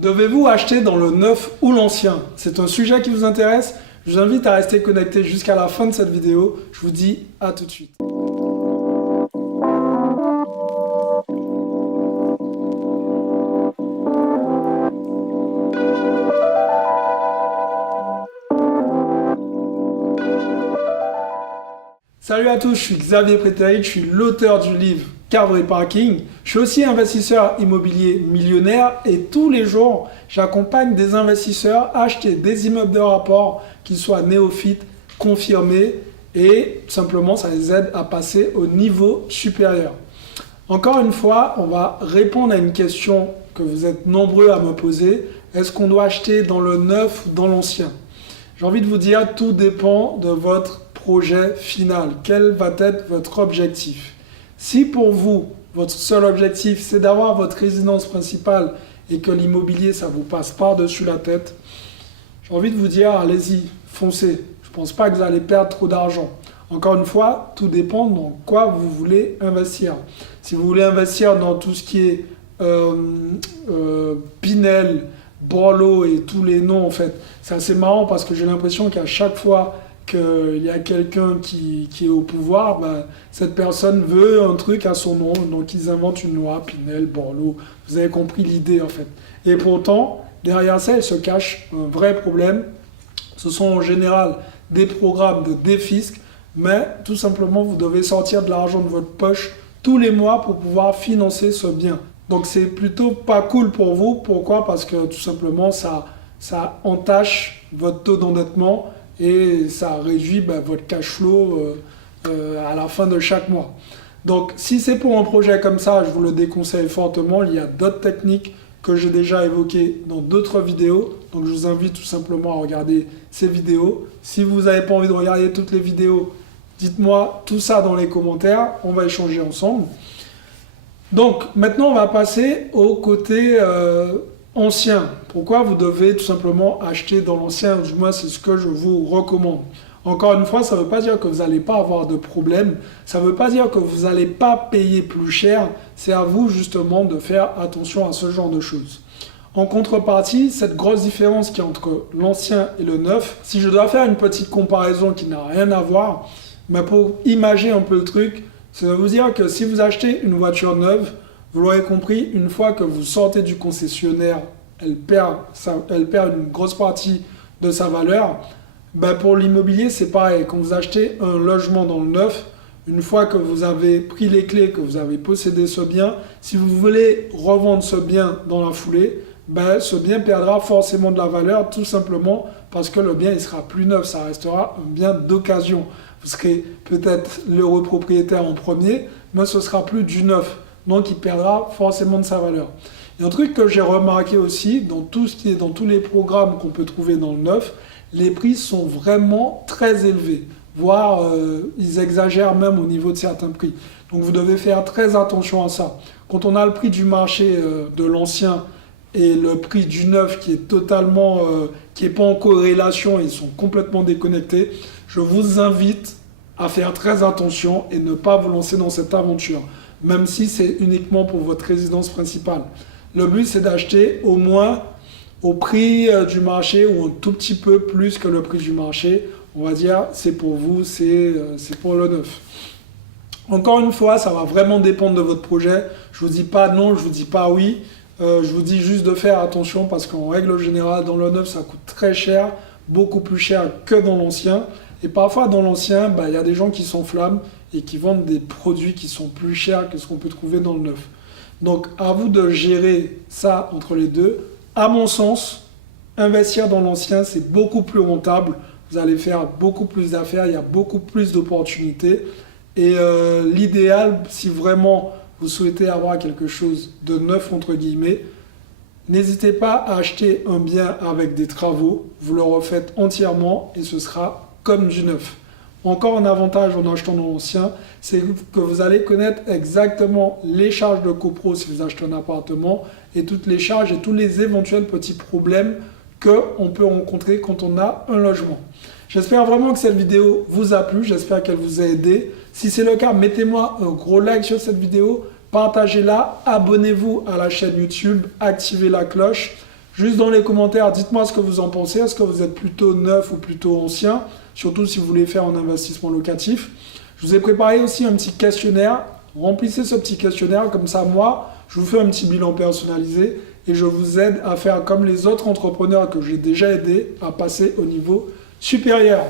Devez-vous acheter dans le neuf ou l'ancien? C'est un sujet qui vous intéresse? Je vous invite à rester connecté jusqu'à la fin de cette vidéo. Je vous dis à tout de suite. Salut à tous, je suis Xavier Prétérich, je suis l'auteur du livre Car Parking. Je suis aussi investisseur immobilier millionnaire et tous les jours, j'accompagne des investisseurs à acheter des immeubles de rapport, qu'ils soient néophytes, confirmés et tout simplement ça les aide à passer au niveau supérieur. Encore une fois, on va répondre à une question que vous êtes nombreux à me poser. Est-ce qu'on doit acheter dans le neuf ou dans l'ancien? J'ai envie de vous dire, tout dépend de votre projet final. Quel va être votre objectif? Si pour vous, votre seul objectif, c'est d'avoir votre résidence principale et que l'immobilier, ça vous passe par-dessus la tête, j'ai envie de vous dire, allez-y, foncez. Je ne pense pas que vous allez perdre trop d'argent. Encore une fois, tout dépend dans quoi vous voulez investir. Si vous voulez investir dans tout ce qui est Pinel, Borloo et tous les noms, en fait, c'est assez marrant parce que j'ai l'impression qu'à chaque fois qu'il y a quelqu'un qui est au pouvoir, ben, cette personne veut un truc à son nom, donc ils inventent une loi, Pinel, Borloo, vous avez compris l'idée en fait. Et pourtant, derrière ça, il se cache un vrai problème. Ce sont en général des programmes de défisc, mais tout simplement, vous devez sortir de l'argent de votre poche tous les mois pour pouvoir financer ce bien. Donc c'est plutôt pas cool pour vous. Pourquoi? Parce que tout simplement, ça entache votre taux d'endettement et ça réduit votre cash flow à la fin de chaque mois. Donc si c'est pour un projet comme ça, je vous le déconseille fortement. Il y a d'autres techniques que j'ai déjà évoquées dans d'autres vidéos. Donc je vous invite tout simplement à regarder ces vidéos. Si vous n'avez pas envie de regarder toutes les vidéos, dites-moi tout ça dans les commentaires. On va échanger ensemble. Donc maintenant on va passer au côté ancien. Pourquoi vous devez tout simplement acheter dans l'ancien? Moi c'est ce que je vous recommande. Encore une fois, ça ne veut pas dire que vous n'allez pas avoir de problème. Ça ne veut pas dire que vous n'allez pas payer plus cher. C'est à vous justement de faire attention à ce genre de choses. En contrepartie, cette grosse différence qu'il y a entre l'ancien et le neuf, si je dois faire une petite comparaison qui n'a rien à voir, mais pour imager un peu le truc, ça veut vous dire que si vous achetez une voiture neuve, vous l'aurez compris, une fois que vous sortez du concessionnaire, elle perd une grosse partie de sa valeur. Pour l'immobilier, c'est pareil. Quand vous achetez un logement dans le neuf, une fois que vous avez pris les clés, que vous avez possédé ce bien, si vous voulez revendre ce bien dans la foulée, ce bien perdra forcément de la valeur, tout simplement parce que le bien il sera plus neuf, ça restera un bien d'occasion. Vous serez peut-être l'heureux propriétaire en premier, mais ce sera plus du neuf. Donc il perdra forcément de sa valeur. Et un truc que j'ai remarqué aussi, dans tout ce qui est dans tous les programmes qu'on peut trouver dans le neuf, les prix sont vraiment très élevés. Voire ils exagèrent même au niveau de certains prix. Donc vous devez faire très attention à ça. Quand on a le prix du marché de l'ancien et le prix du neuf qui est totalement, qui n'est pas en corrélation, ils sont complètement déconnectés, je vous invite à faire très attention et ne pas vous lancer dans cette aventure, même si c'est uniquement pour votre résidence principale. Le but, c'est d'acheter au moins au prix du marché ou un tout petit peu plus que le prix du marché. On va dire, c'est pour vous, c'est pour le neuf. Encore une fois, ça va vraiment dépendre de votre projet. Je ne vous dis pas non, je ne vous dis pas oui. Je vous dis juste de faire attention parce qu'en règle générale, dans le neuf, ça coûte très cher, beaucoup plus cher que dans l'ancien. Et parfois, dans l'ancien, il y a des gens qui s'enflamment et qui vendent des produits qui sont plus chers que ce qu'on peut trouver dans le neuf. Donc, à vous de gérer ça entre les deux. À mon sens, investir dans l'ancien, c'est beaucoup plus rentable. Vous allez faire beaucoup plus d'affaires, il y a beaucoup plus d'opportunités. Et l'idéal, si vraiment vous souhaitez avoir quelque chose de neuf, entre guillemets, n'hésitez pas à acheter un bien avec des travaux. Vous le refaites entièrement et ce sera comme du neuf. Encore un avantage en achetant dans l'ancien, c'est que vous allez connaître exactement les charges de copro si vous achetez un appartement et toutes les charges et tous les éventuels petits problèmes qu'on peut rencontrer quand on a un logement. J'espère vraiment que cette vidéo vous a plu, j'espère qu'elle vous a aidé. Si c'est le cas, mettez-moi un gros like sur cette vidéo, partagez-la, abonnez-vous à la chaîne YouTube, activez la cloche. Juste dans les commentaires, dites-moi ce que vous en pensez. Est-ce que vous êtes plutôt neuf ou plutôt ancien? Surtout si vous voulez faire un investissement locatif. Je vous ai préparé aussi un petit questionnaire. Remplissez ce petit questionnaire, comme ça moi, je vous fais un petit bilan personnalisé et je vous aide à faire comme les autres entrepreneurs que j'ai déjà aidés à passer au niveau supérieur.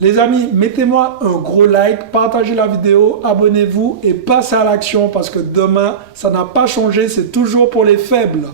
Les amis, mettez-moi un gros like, partagez la vidéo, abonnez-vous et passez à l'action parce que demain, ça n'a pas changé, c'est toujours pour les faibles.